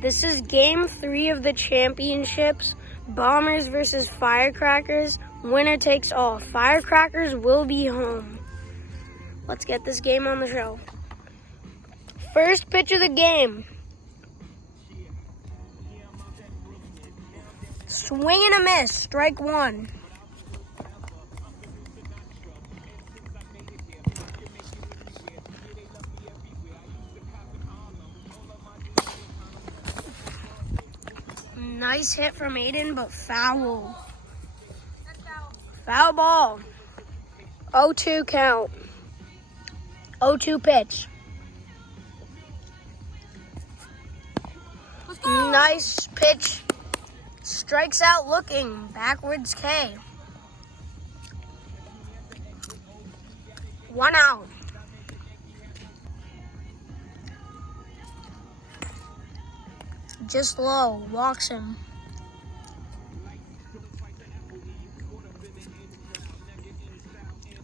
This is game 3 of the championships. Bombers versus Firecrackers. Winner takes all. Firecrackers will be home. Let's get this game on the show. First pitch of the game. Swing and a miss. Strike one. Nice hit from Aiden, but foul. Foul ball. 0-2 count. 0-2 pitch. Nice pitch. Strikes out looking. Backwards K. 1 out. Just low, walks him.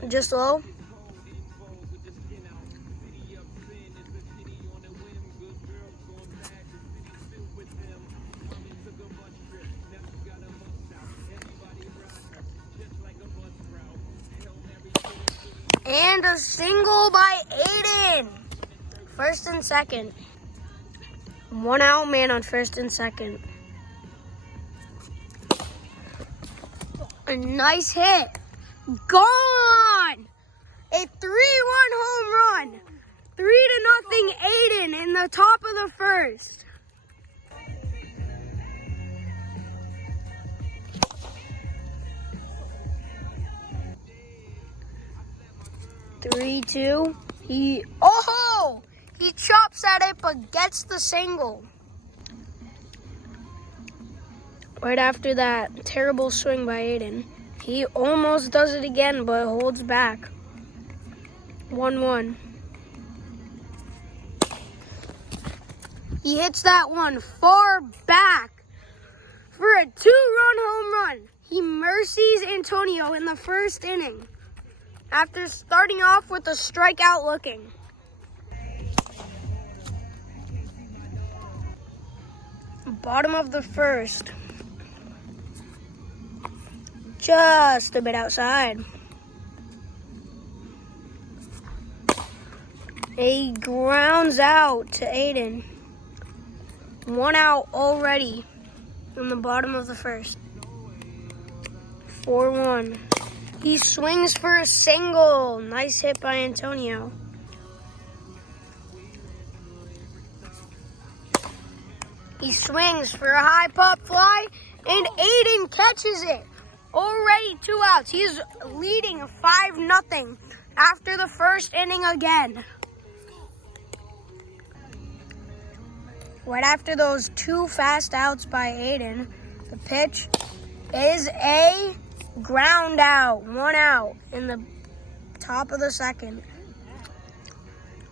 Just low. And a single by Aiden. First and second. 1 out, man on first and second. A nice hit. Gone! A 3-1 home run. 3-0 Aiden in the top of the first. Three, two. He chops at it, but gets the single. Right after that terrible swing by Aiden, he almost does it again, but holds back. 1-1. He hits that one far back for a 2-run home run. He mercies Antonio in the first inning after starting off with a strikeout looking. Bottom of the first. Just a bit outside. He grounds out to Aiden. 1 out already in the bottom of the first. 4-1. He swings for a single. Nice hit by Antonio. He swings for a high pop fly, and Aiden catches it. Already 2 outs. He's leading 5-0 after the first inning again. Right after those 2 fast outs by Aiden, the pitch is a ground out. 1 out in the top of the second.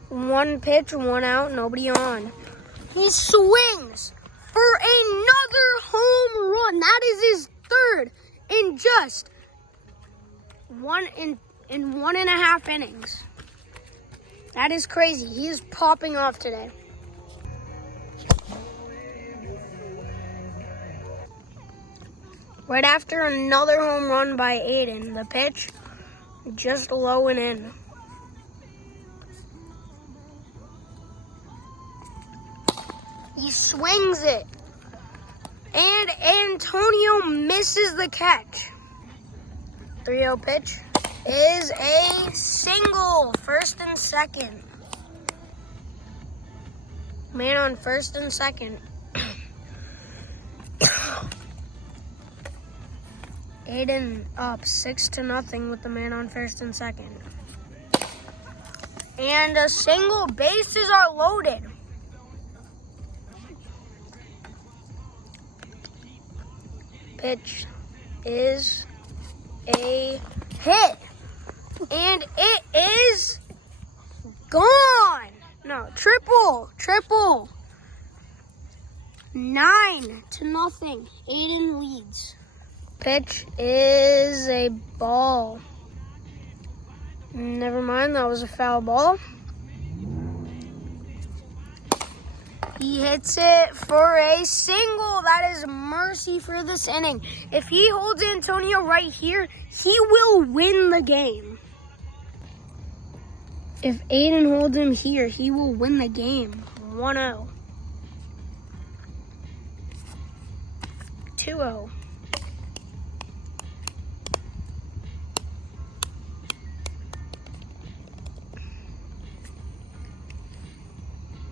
1 pitch, 1 out, nobody on. He swings for another home run. That is his third in just 1.5 innings. That is crazy. He is popping off today. Right after another home run by Aiden, the pitch just low and in. He swings it, and Antonio misses the catch. 3-0 pitch is a single, first and second. Man on first and second. Aiden up 6-0 with the man on first and second. And a single, bases are loaded. Pitch is a hit. And it is gone. No, triple. 9-0. Aiden leads. Pitch is a ball. Never mind, that was a foul ball. He hits it for a single. That is mercy for this inning. If he holds Antonio right here, he will win the game. If Aiden holds him here, he will win the game. 1-0. 2-0.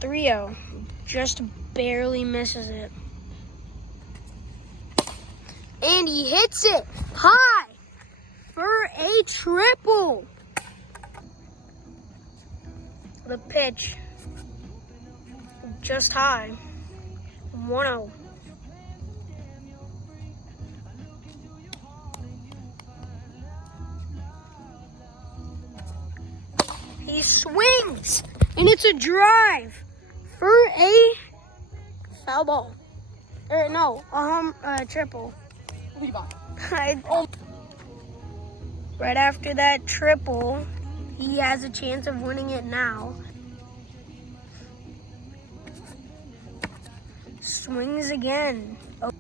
3-0. Just barely misses it. And he hits it high for a triple. The pitch just high. 1-0. He swings, and it's a drive for a foul ball. Or no, a triple. Right after that triple, he has a chance of winning it now. Swings again. Oh.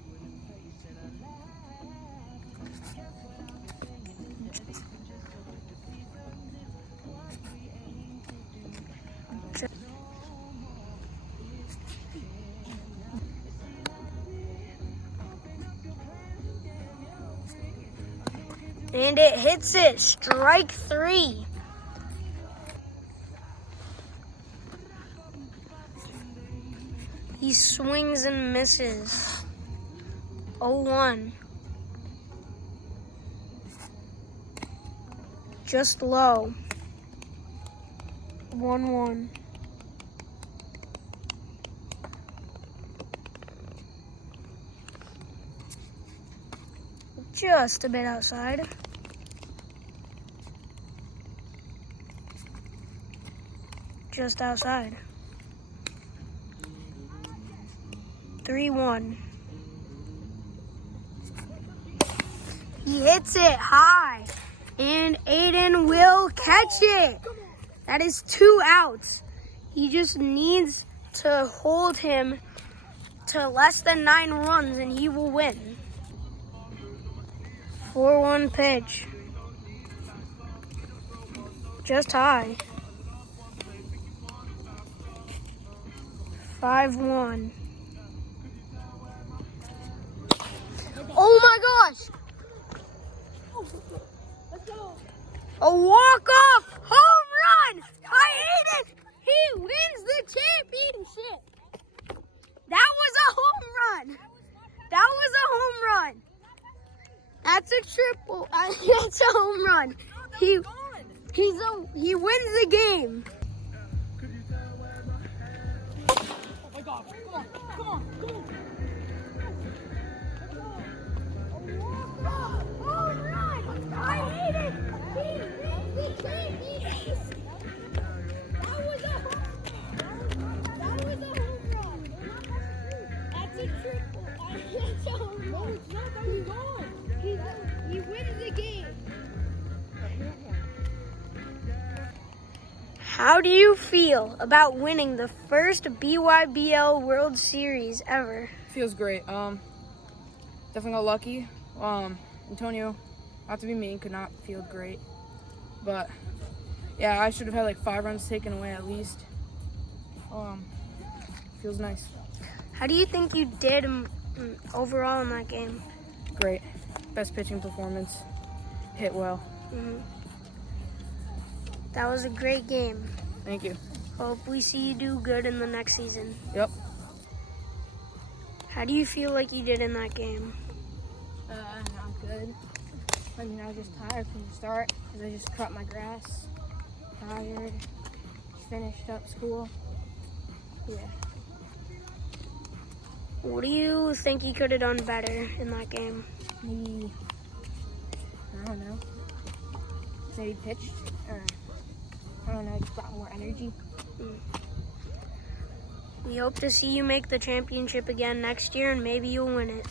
And it hits it. Strike 3. He swings and misses. 0-1. Just low. 1-1. Just a bit outside. Just outside. 3-1. He hits it high, and Aiden will catch it. That is 2 outs. He just needs to hold him to less than 9 runs, and he will win. 4-1 pitch. Just high. 5-1. Oh my gosh! A walk-off home run by Aiden! He wins the championship! That was a home run! That was a home run! That's a triple. That's a home run. He wins the game. Oh my God! Come on! Home run! I hate it. He wins the championship. That was a home run. That's a triple. That's a home run. No, it's not. That was gone. He wins the game. How do you feel about winning the first BYBL World Series ever? Feels great. Definitely got lucky. Antonio, not to be mean, could not field great. But yeah, I should have had like 5 runs taken away at least. Feels nice. How do you think you did overall in that game? Great. Best pitching performance. Hit well. That was a great game. Thank you. Hope we see you do good in the next season. Yep. How do you feel like you did in that game? Not good. I mean, I was just tired from the start because I just cut my grass. Tired. Finished up school. Yeah. What do you think you could have done better in that game? Maybe, I don't know. Maybe pitched. Or, I don't know, just brought more energy. We hope to see you make the championship again next year, and maybe you'll win it.